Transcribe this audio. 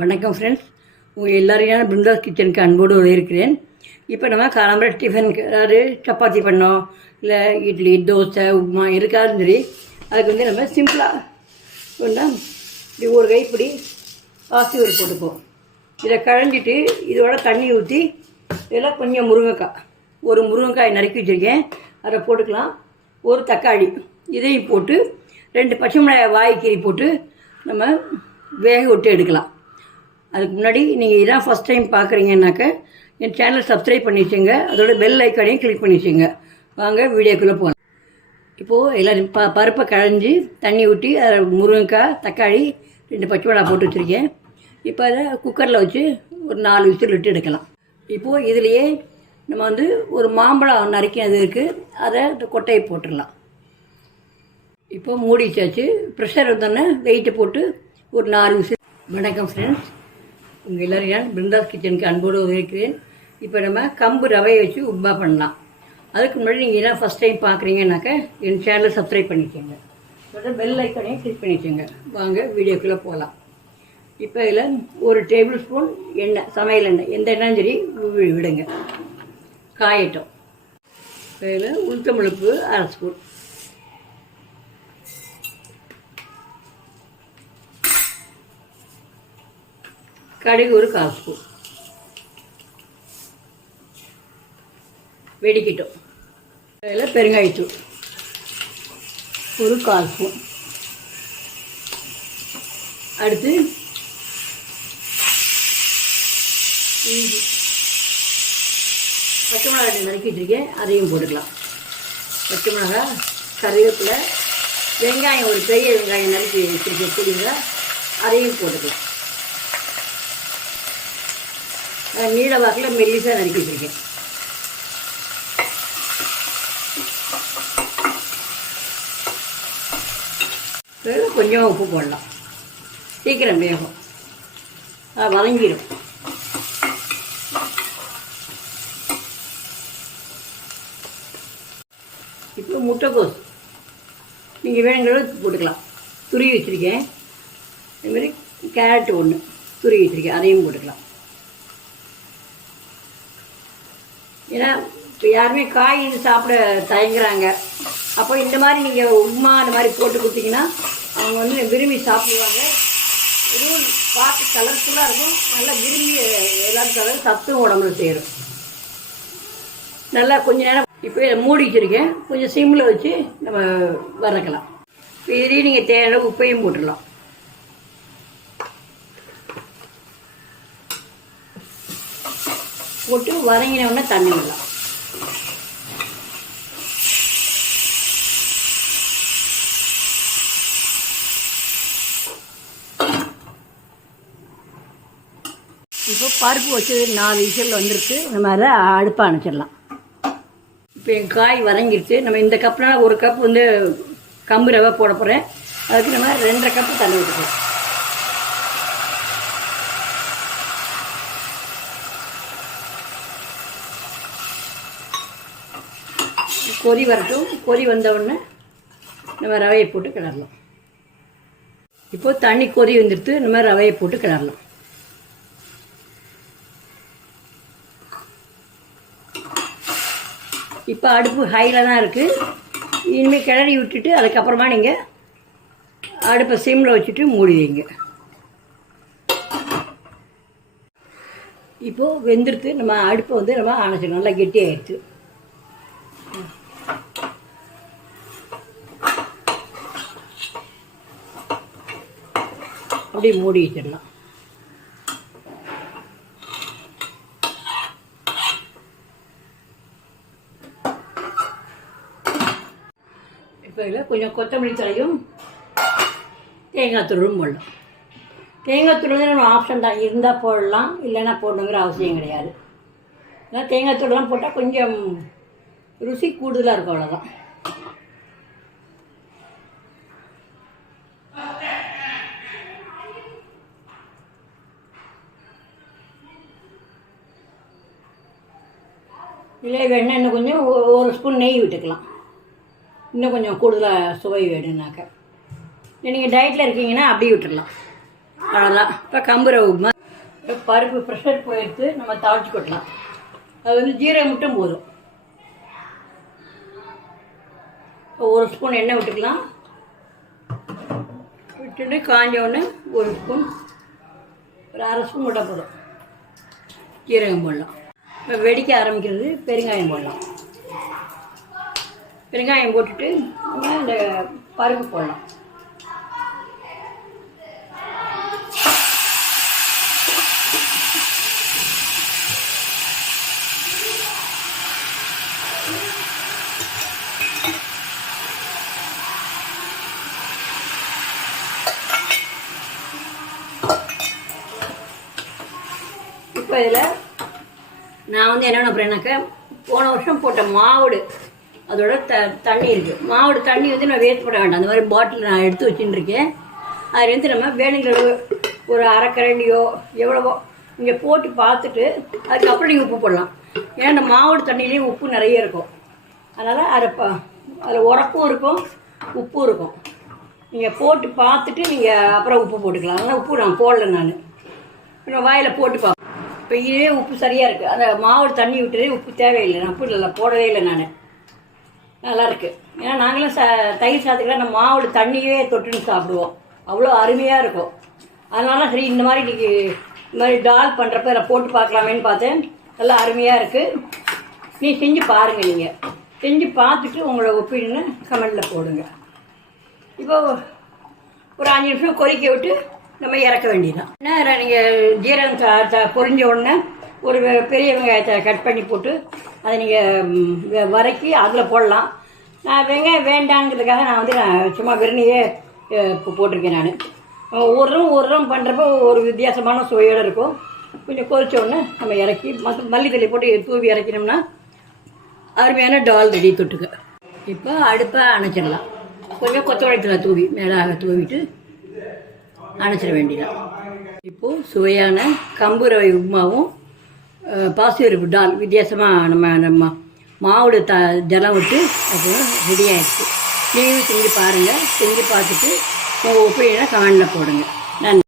வணக்கம் ஃப்ரெண்ட்ஸ், உங்கள் எல்லாரையும் பிருந்தாஸ் கிச்சனுக்கு அன்போடு இருக்கிறேன். இப்போ நம்ம காலம்பரை டிஃபனுக்கு, அதாவது சப்பாத்தி பண்ணோம், இல்லை இட்லி, தோசை, உப்புமா இருக்காதும் சரி, அதுக்கு நம்ம சிம்பிளாக ஒன்றா இப்படி ஒரு கைப்பிடி பாசி ஒரு போட்டுப்போம். இதை களைஞ்சிட்டு இதோட தண்ணி ஊற்றி இதில் கொஞ்சம் ஒரு முருங்கைக்காய் நறுக்கி வச்சுருக்கேன், அதை போட்டுக்கலாம். ஒரு தக்காளி இதையும் போட்டு 2 பச்சை மிளகாய் வாய்க்கீரி போட்டு நம்ம வேக விட்டு எடுக்கலாம். அதுக்கு முன்னாடி நீங்கள் இதான் ஃபஸ்ட் டைம் பார்க்குறீங்கன்னாக்க என் சேனலை சப்ஸ்கிரைப் பண்ணி வச்சுங்க, அதோட பெல் ஐக்கானையும் கிளிக் பண்ணி வச்சுங்க. வாங்க வீடியோக்குள்ளே போகலாம். இப்போது எல்லோரும் பருப்பை களைஞ்சி தண்ணி ஊற்றி அதில் முருங்கைக்காய், தக்காளி, 2 பச்சை மிளகாய் போட்டு வச்சுருக்கேன். இப்போ அதை குக்கரில் வச்சு ஒரு 4 விசில் விட்டு எடுக்கலாம். இப்போது இதுலேயே நம்ம ஒரு மாம்பழம் நறுக்கினது இருக்குது, அதை கொட்டையை போட்டுடலாம். இப்போ மூடி வச்சாச்சு. ப்ரெஷர் வந்தோடனே வெயிட்டை போட்டு ஒரு 4 விசில். வணக்கம் ஃப்ரெண்ட்ஸ், உங்கள் எல்லோரும் பிருந்தாஸ் கிச்சனுக்கு அன்போடு இருக்கிறேன். இப்போ நம்ம கம்பு ரவையை வச்சு உப்புமா பண்ணலாம். அதுக்கு முன்னாடி நீங்கள் என்ன ஃபஸ்ட் டைம் பார்க்குறீங்கன்னாக்க என் சேனலை சப்ஸ்கிரைப் பண்ணிக்கோங்க, அதோட பெல் ஐக்கானையும் கிளிக் பண்ணிக்கோங்க. வாங்க வீடியோக்குள்ளே போகலாம். இப்போ இதில் 1 டேபிள் ஸ்பூன் எண்ணெய், சமையல் எண்ணெய், எந்த எண்ணெயும் சரி விடுங்க, காயட்டும். இப்போ இதில் உளுத்தம்பருப்பு 1/2 ஸ்பூன், கடுகு ஒரு 1/4 ஸ்பூன், வெடிக்கட்டும். அதில் பெருங்காயத்தூள் ஒரு 1/4 ஸ்பூன். அடுத்து இஞ்சி, பச்சை மிளகாய் நறுக்கிட்டுருக்கேன், அதையும் போட்டுக்கலாம். பச்சை மிளகாய், கருவேப்பிலை, வெங்காயம், ஒரு பெரிய வெங்காயம் நறுக்கி வச்சுருக்கேன் புளிங்க, அதையும் போட்டுக்கலாம். நீல வாக்கில் மெல்லிசாக நறுக்கி வச்சுருக்கேன். கொஞ்சம் உப்பு போடலாம், சீக்கிரம் வேகும், வதங்கிடும். இப்போ முட்டைக்கோஸ் நீங்கள் வேணுங்கிறத போட்டுக்கலாம், துருவி வச்சுருக்கேன். அதுமாதிரி கேரட்டு 1 துருவி வச்சுருக்கேன், அதையும் போட்டுக்கலாம். ஏன்னா இப்போ யாருமே காய் சாப்பிட தயங்குறாங்க. அப்போ இந்த மாதிரி நீங்கள் உப்புமா அந்த மாதிரி போட்டு கொடுத்தீங்கன்னா அவங்க விரும்பி சாப்பிடுவாங்க. எதுவும் பார்த்து கலர்ஃபுல்லாக இருக்கும், நல்லா விரும்பி எல்லாரும் கலர் சத்தும் உடம்புல சேரும். நல்லா கொஞ்சம் நேரம் இப்போ மூடி வச்சுருக்கேன், கொஞ்சம் சிம்மில் வச்சு நம்ம வதக்கலாம். இப்போ இதையும் நீங்கள் தேவையான உப்பையும் போட்டுடலாம். போட்டு வதங்கினோடனே தண்ணி விடலாம். இப்போ பருப்பு வச்சு 4 விசில் வந்துருக்கு. நம்ம அதை அடுப்பை அணைச்சிடலாம். இப்போ என் காய் வதங்கிடுச்சு. நம்ம இந்த கப்னால் 1 கப் கம்பு ரவை போட போகிறேன். அதுக்கு நம்ம 2.5 கப்பு தண்ணி ஊற்றிக்கலாம். கொதி வரட்டும். கொதி வந்தவுடனே நம்ம ரவையை போட்டு கிளறலாம். இப்போது தண்ணி கொதி வந்துடுத்து, நம்ம ரவையை போட்டு கிளறலாம். இப்போ அடுப்பு ஹையில் தான் இருக்குது. இனிமேல் கிளறி விட்டுட்டு அதுக்கப்புறமா நீங்கள் அடுப்பை சிம்மில் வச்சுட்டு மூடி வைங்க. இப்போது வெந்துடுத்து. நம்ம அடுப்பை நம்ம அணைச்சிடணும். நல்லா கெட்டியாகிடுச்சு. அப்படியே மூடி வச்சிடலாம். இப்போ இதில் கொஞ்சம் கொத்தமல்லி தழையும் தேங்காய் தூளும் போடலாம். தேங்காய் தூள் நம்ம ஆப்ஷன் தான், இருந்தால் போடலாம், இல்லைன்னா போடணுங்கிற அவசியம் கிடையாது. ஆனால் தேங்காய் தூள்லாம் போட்டால் கொஞ்சம் ருசி கூடுதலாக இருக்கும், அவ்வளோதான். இல்லை வேணா இன்னும் கொஞ்சம் 1 ஸ்பூன் நெய் விட்டுக்கலாம், இன்னும் கொஞ்சம் கூடுதலாக சுவை வேணும்னாக்க. நீங்கள் டயட்டில் இருக்கீங்கன்னா அப்படியே விட்டுடலாம். அவ்வளோதான். இப்போ கம்பு ரவை உப்புமா. பருப்பு ப்ரெஷர் போயிடுத்து நம்ம தாளிச்சு கொட்டலாம். அது வந்து ஜீரகம் மட்டும் போதும். ஒரு ஸ்பூன் எண்ணெய் விட்டுக்கலாம். விட்டுட்டு காஞ்ச உடனே ஒரு ஸ்பூன், ஒரு அரை ஸ்பூன் விட்டால் போதும். ஜீரகம் போடலாம். இப்போ வெடிக்க ஆரம்பிக்கிறது பெருங்காயம் போடலாம். பெருங்காயம் போட்டுட்டு நம்ம இந்த பருப்பு போடலாம். இப்போ இதில் நான் வந்து என்னென்ன பண்ணுறேன்னாக்கா, போன வருஷம் போட்ட மாவுடு அதோட தண்ணி இருக்குது. மாவுடு தண்ணி வந்து நான் வேஸ்ட் பண்ண வேண்டாம். அந்த மாதிரி பாட்டில் நான் எடுத்து வச்சுட்டுருக்கேன். அதுலேருந்து நம்ம வேணுங்கிற ஒரு அரைக்கரண்டியோ எவ்வளவோ இங்கே போட்டு பார்த்துட்டு அதுக்கப்புறம் நீங்கள் உப்பு போடலாம். ஏன்னா இந்த மாவுடு தண்ணியிலையும் உப்பு நிறைய இருக்கும். அதனால் அதில் உரப்பும் இருக்கும், உப்பும் இருக்கும். நீங்கள் போட்டு பார்த்துட்டு நீங்கள் அப்புறம் உப்பு போட்டுக்கலாம். அதனால் உப்பு நான் போடலை. நான் வாயில் போட்டு பார்ப்பேன். இப்போ இதே உப்பு சரியாக இருக்குது. அந்த மாவு தண்ணி விட்டுறே உப்பு தேவையில்லை. நான் உப்பு இல்லை போடவே இல்லை. நல்லாயிருக்கு. ஏன்னா நாங்களும் தயிர் சாதத்துக்குலாம் அந்த மாவு தண்ணியே தொட்டுன்னு சாப்பிடுவோம். அவ்வளோ அருமையாக இருக்கும். அதனால சரி இந்த மாதிரி இன்றைக்கி இந்த மாதிரி டால் பண்ணுறப்ப இதில் போட்டு பார்க்கலாமேன்னு பார்த்தேன். நல்லா அருமையாக இருக்குது. நீ செஞ்சு பாருங்கள். நீங்கள் செஞ்சு பார்த்துட்டு உங்களோட ஒப்பீனியனை கமெண்டில் போடுங்க. இப்போ ஒரு 5 நிமிஷம் கொதிக்க விட்டு நம்ம இறக்க வேண்டியதான். ஏன்னா நீங்கள் ஜீரகம் பொரிஞ்ச உடனே ஒரு பெரிய வெங்காயத்தை கட் பண்ணி போட்டு அதை நீங்கள் வதக்கி அதில் போடலாம். நான் வெங்காயம் வேண்டாங்கிறதுக்காக நான் சும்மா வெறுனையே போட்டிருக்கேன். நான் ஒரு பண்ணுறப்போ ஒரு வித்தியாசமான சுவையோடு இருக்கும். கொஞ்சம் கொதிச்ச உடனே நம்ம இறக்கி மல்லித்தலை போட்டு தூவி இறக்கினோம்னா அருமையான டால் ரெடி தொட்டுக்க. இப்போ அடுப்பை அணைச்சிடலாம். கொஞ்சம் கொத்தமல்லி தூவி மேலாக தூவிட்டு அணைச்சிட வேண்டியதான். இப்போது சுவையான கம்பு ரவை உப்புமாவும் பாசிப்பருப்பு டால் வித்தியாசமாக நம்ம மாவோட ஜலம் விட்டு அது ரெடி ஆகிடுச்சு. நீங்களும் செஞ்சு பாருங்கள். செஞ்சு பார்த்துட்டு உங்கள் ஒப்பீனியனை கமெண்டில் போடுங்க. நன்றி.